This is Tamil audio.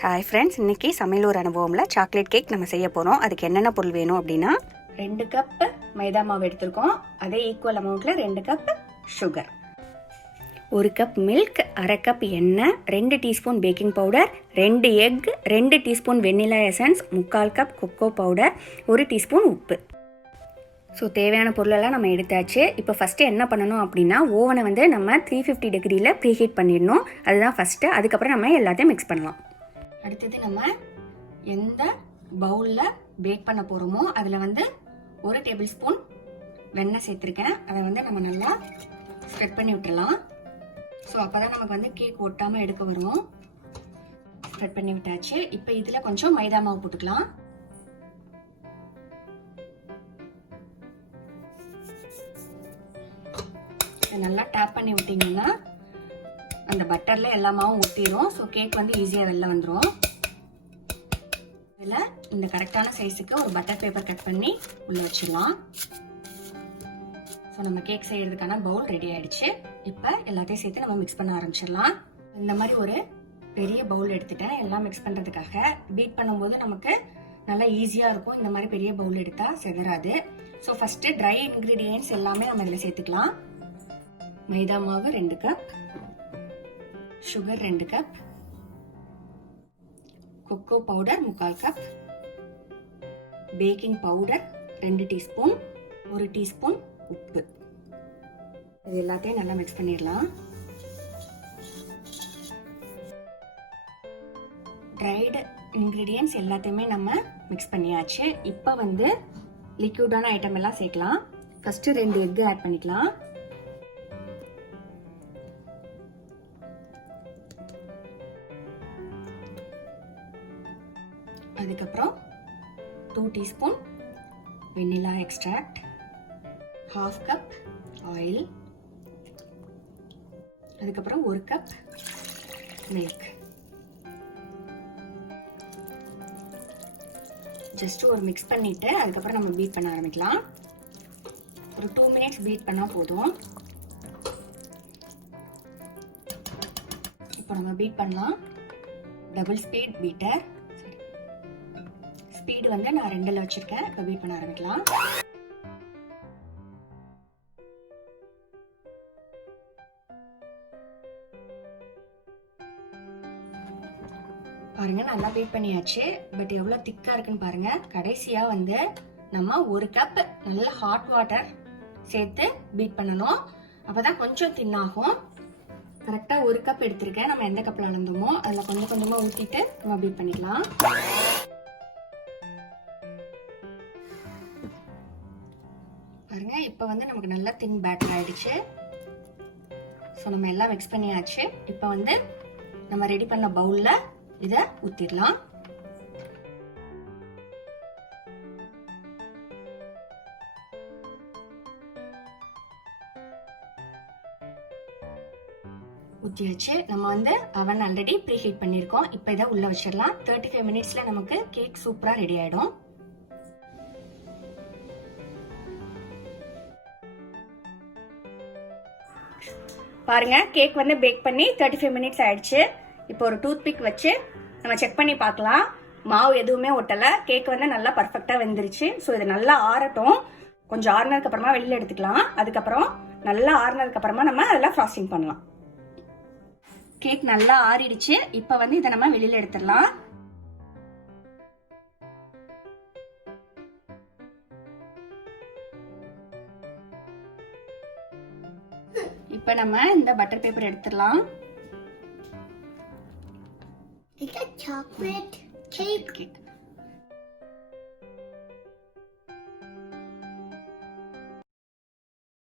ஹாய் ஃப்ரெண்ட்ஸ், இன்றைக்கி சமையல் ஒரு அனுபவமில் சாக்லேட் கேக் நம்ம செய்ய போகிறோம். அதுக்கு என்னென்ன பொருள் வேணும் அப்படின்னா 2 கப் மைதா மாவு எடுத்திருக்கோம். அதே ஈக்குவல் அமௌண்ட்டில் 2 cup sugar, 1 cup milk, 1/2 cup எண்ணெய், 2 teaspoon baking powder, 2 egg, 2 teaspoon vanilla essence, 3/4 cup cocoa powder, 1 teaspoon உப்பு. ஸோ தேவையான பொருளெல்லாம் நம்ம எடுத்தாச்சு. இப்போ ஃபஸ்ட்டு என்ன பண்ணணும் அப்படின்னா, ஓவனை வந்து நம்ம 350 டிகிரியில் ப்ரீஹீட் பண்ணிடணும். அதுதான் ஃபஸ்ட்டு. அதுக்கப்புறம் நம்ம எல்லாத்தையும் மிக்ஸ் பண்ணலாம். அடுத்தது நம்ம எந்த பவுலில் பேக் பண்ண போகிறோமோ அதில் வந்து 1 டேபிள் ஸ்பூன் வெண்ணெய் சேர்த்துருக்கேன். அதை வந்து நம்ம நல்லா ஸ்ப்ரெட் பண்ணி விட்டுடலாம். ஸோ அப்போ தான் நமக்கு வந்து கேக் ஒட்டாமல் எடுக்க வரும். ஸ்ப்ரெட் பண்ணி விட்டாச்சு. இப்போ இதில் கொஞ்சம் மைதா மாவு போட்டுக்கலாம். நல்லா டேப் பண்ணி விட்டீங்கன்னா அந்த பட்டர்ல எல்லா மாவும் ஒட்டிடும். ஸோ கேக் வந்து ஈஸியாக வெளில வந்துடும். இதில் இந்த கரெக்டான சைஸுக்கு ஒரு பட்டர் பேப்பர் கட் பண்ணி உள்ள வச்சிடலாம். ஸோ நம்ம கேக் செய்யறதுக்கான பவுல் ரெடி ஆயிடுச்சு. இப்போ எல்லாத்தையும் சேர்த்து நம்ம மிக்ஸ் பண்ண ஆரம்பிச்சிடலாம். இந்த மாதிரி ஒரு பெரிய பவுல் எடுத்துட்டேன் எல்லாம் மிக்ஸ் பண்ணுறதுக்காக. பீட் பண்ணும்போது நமக்கு நல்லா ஈஸியாக இருக்கும். இந்த மாதிரி பெரிய பவுல் எடுத்தால் செதறாது. ஸோ ஃபஸ்ட்டு ட்ரை இன்க்ரீடியன்ட்ஸ் எல்லாமே நம்ம இதில் சேர்த்துக்கலாம். மைதா மாவு 2 cup, sugar 2 cup, cocoa powder 3/4 cup, baking powder 2 teaspoon, 1 teaspoon உப்பு. இது எல்லாத்தையும் நல்லா மிக்ஸ் பண்ணிடலாம். ட்ரைடு இன்கிரீடியன்ட்ஸ் எல்லாத்தையுமே நம்ம மிக்ஸ் பண்ணியாச்சு. இப்போ வந்து லிக்விடான ஐட்டம் எல்லாம் சேர்க்கலாம். ஃபர்ஸ்ட் 2 எக் ஆட் பண்ணிக்கலாம். அதுக்கப்புறம் 2 டீஸ்பூன் வெண்ணிலா எக்ஸ்ட்ராக்ட், 1/2 கப் ஆயில், அதுக்கப்புறம் 1 கப் மில்க். ஜஸ்ட் ஒரு மிக்ஸ் பண்ணிட்டு அதுக்கப்புறம் நம்ம பீட் பண்ண ஆரம்பிக்கலாம். ஒரு 2 மினிட்ஸ் பீட் பண்ணா போதும். இப்போ நம்ம பீட் பண்ணலாம். Double speed Peter. ஸ்பீடு வந்து நான் 2ல் வச்சிருக்கேன். இப்போ பீட் பண்ண ஆரம்பிக்கலாம். பாருங்க, நல்லா பீட் பண்ணியாச்சு. பட் எவ்வளோ திக்கா இருக்குன்னு பாருங்க. கடைசியா வந்து நம்ம 1 கப் நல்ல ஹாட் வாட்டர் சேர்த்து பீட் பண்ணணும். அப்பதான் கொஞ்சம் தின்னாகும். கரெக்டா 1 கப் எடுத்திருக்கேன். நம்ம எந்த கப்ல அளந்தோமோ அதில் கொஞ்சம் கொஞ்சமா ஊற்றிட்டு நம்ம பீட் பண்ணிக்கலாம். பாருங்க, இப்போ வந்து நமக்கு நல்லா தின் பேட்டர் ஆயிடுச்சு. ஸோ நம்ம எல்லாம் மிக்ஸ் பண்ணியாச்சு. இப்போ வந்து நம்ம ரெடி பண்ண பவுல்ல இதை ஊத்திடலாம். ஊற்றியாச்சு. நம்ம வந்து அவன் ஆல்ரெடி ப்ரீ ஹீட் பண்ணியிருக்கோம். இப்போ இதை உள்ள வச்சிடலாம். 35 மினிட்ஸ்ல நமக்கு கேக் சூப்பரா ரெடி ஆயிடும். பாருங்க, கேக் வந்து பேக் பண்ணி 35 மினிட்ஸ் ஆயிடுச்சு. இப்போ ஒரு டூத் பிக் வச்சு நம்ம செக் பண்ணி பார்க்கலாம். மாவு எதுவுமே ஒட்டலை. கேக் வந்து நல்லா பர்ஃபெக்டாக வெந்துருச்சு. ஸோ இது நல்லா ஆறட்டும். கொஞ்சம் ஆறுனதுக்கு அப்புறமா வெளியில் எடுத்துக்கலாம். அதுக்கப்புறம் நல்லா ஆறுனதுக்கு அப்புறமா நம்ம அதில் ஃப்ராஸ்டிங் பண்ணலாம். கேக் நல்லா ஆறிடுச்சு. இப்போ வந்து இதை நம்ம வெளியில் எடுத்துடலாம். இப்போ நம்ம இந்த பட்டர் பேப்பர் எடுத்துடலாம். It's a chocolate cake.